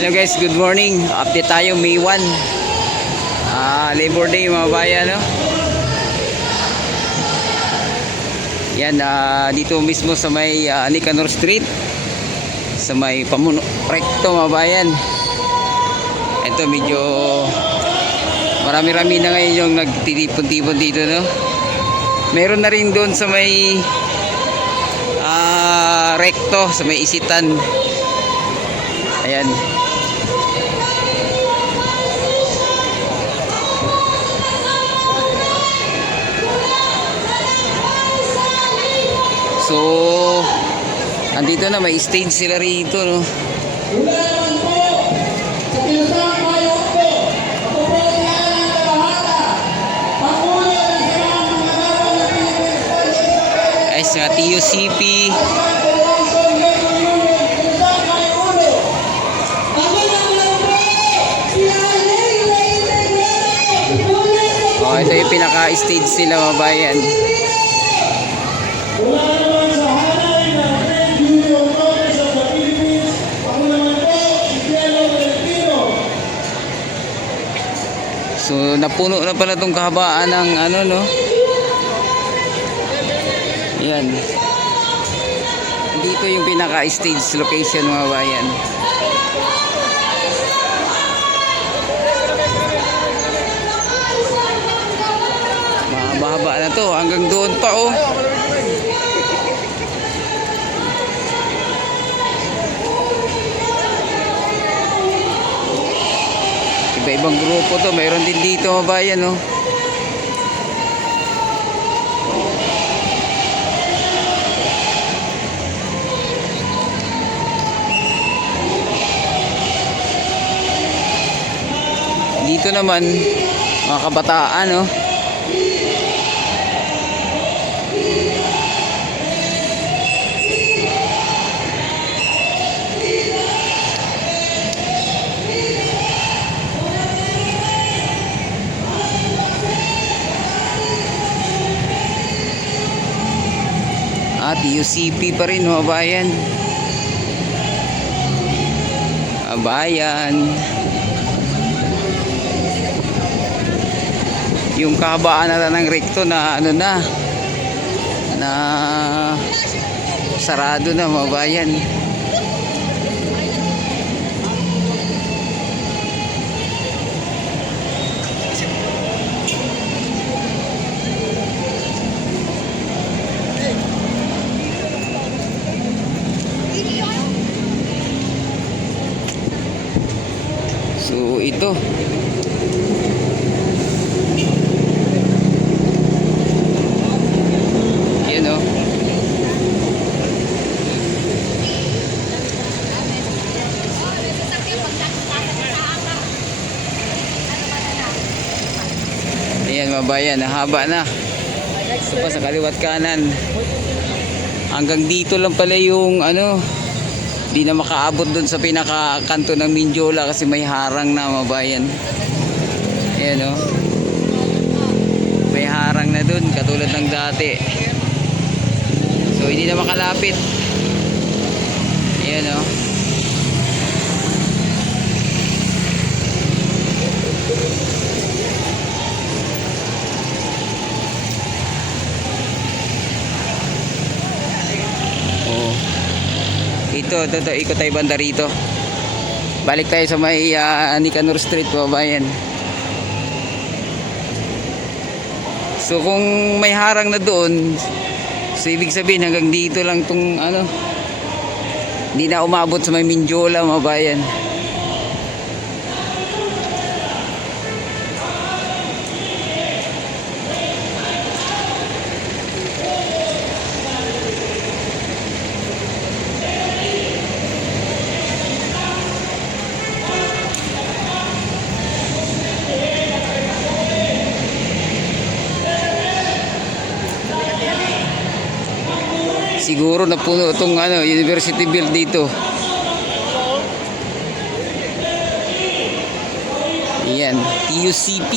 Hello guys, good morning. Update tayo May 1. Labor Day mga bayan, no? Yan, dito mismo sa may Nicanor Street, sa may Pamuno Recto mga bayan. Ito medyo marami-rami na ngayon yung nagtitipon-tipon dito, no? Meron na rin doon sa may Recto, sa may Isitan. Ayan. So, andito na, may stage sila rito, no? Ay, sa TUCP. Oh, ito yung pinaka-stage sila mga bayan. So napuno na pala itong kahabaan ng ano, no? Yan. Dito yung pinaka-stage location mga bayan. Mahaba na to, hanggang doon pa, oh. Iba-ibang grupo to, mayroon din dito mga bayan, no? Dito naman mga kabataan, no? TUCP pa rin mga bayan. Bayan. Yung kahabaan na ng Recto na ano na sarado na mga bayan. So ito yan, o. Ayan mga bayan, haba na. Ito pa sa kaliwat kanan. Hanggang dito lang pala yung ano, di na makaabot doon sa pinakakanto ng Mindiola kasi may harang na mga bayan. Ayan, o. May harang na doon katulad ng dati. So hindi na makalapit. Ayan, o. Ito, ikot tayo banda rito. Balik tayo sa may Nicanor Street mga bayan. So kung may harang na doon, so ibig sabihin hanggang dito lang tong ano, hindi na umabot sa may Mindiola mga bayan. Siguro napuno itong ano, University Build dito. Ayan, TUCP.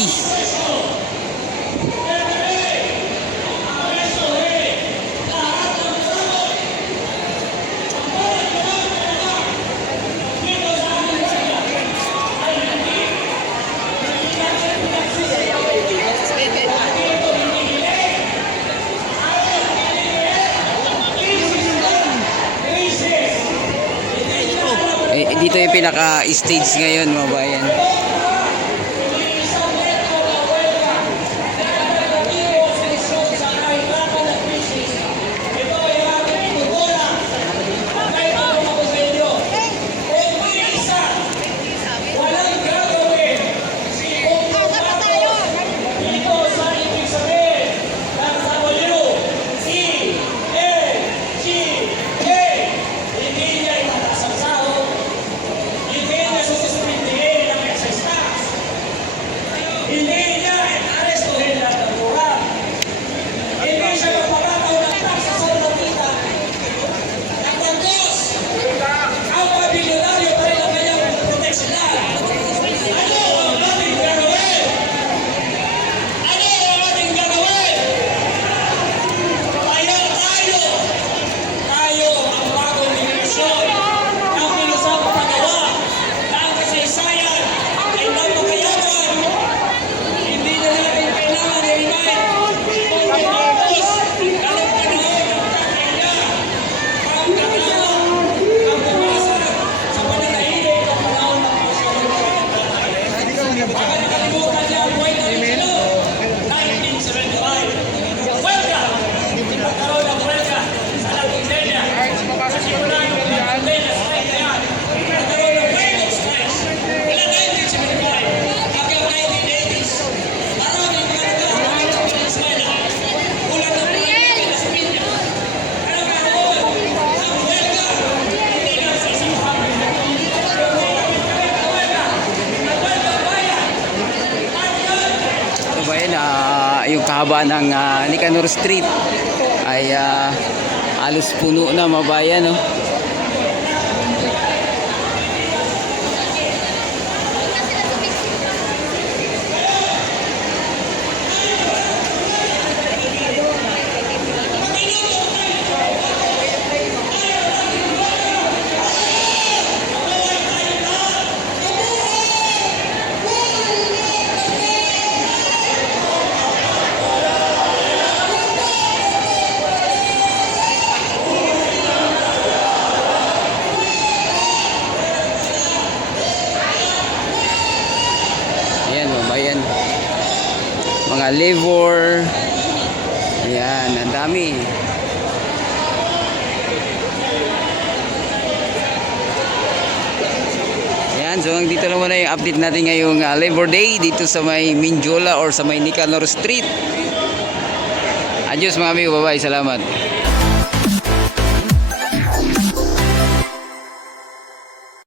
Dito yung pinaka-stage ngayon mga bayan. Yung kahabaan ng Nicanor Street ay halos puno na mga bayan, no? Ayan, mga labor. Ayan, ang dami. Ayan, so hanggang dito lang muna yung update natin ngayong Labor Day dito sa may Minjola or sa may Nicanor Street. Adios mga amigo, bye-bye, salamat.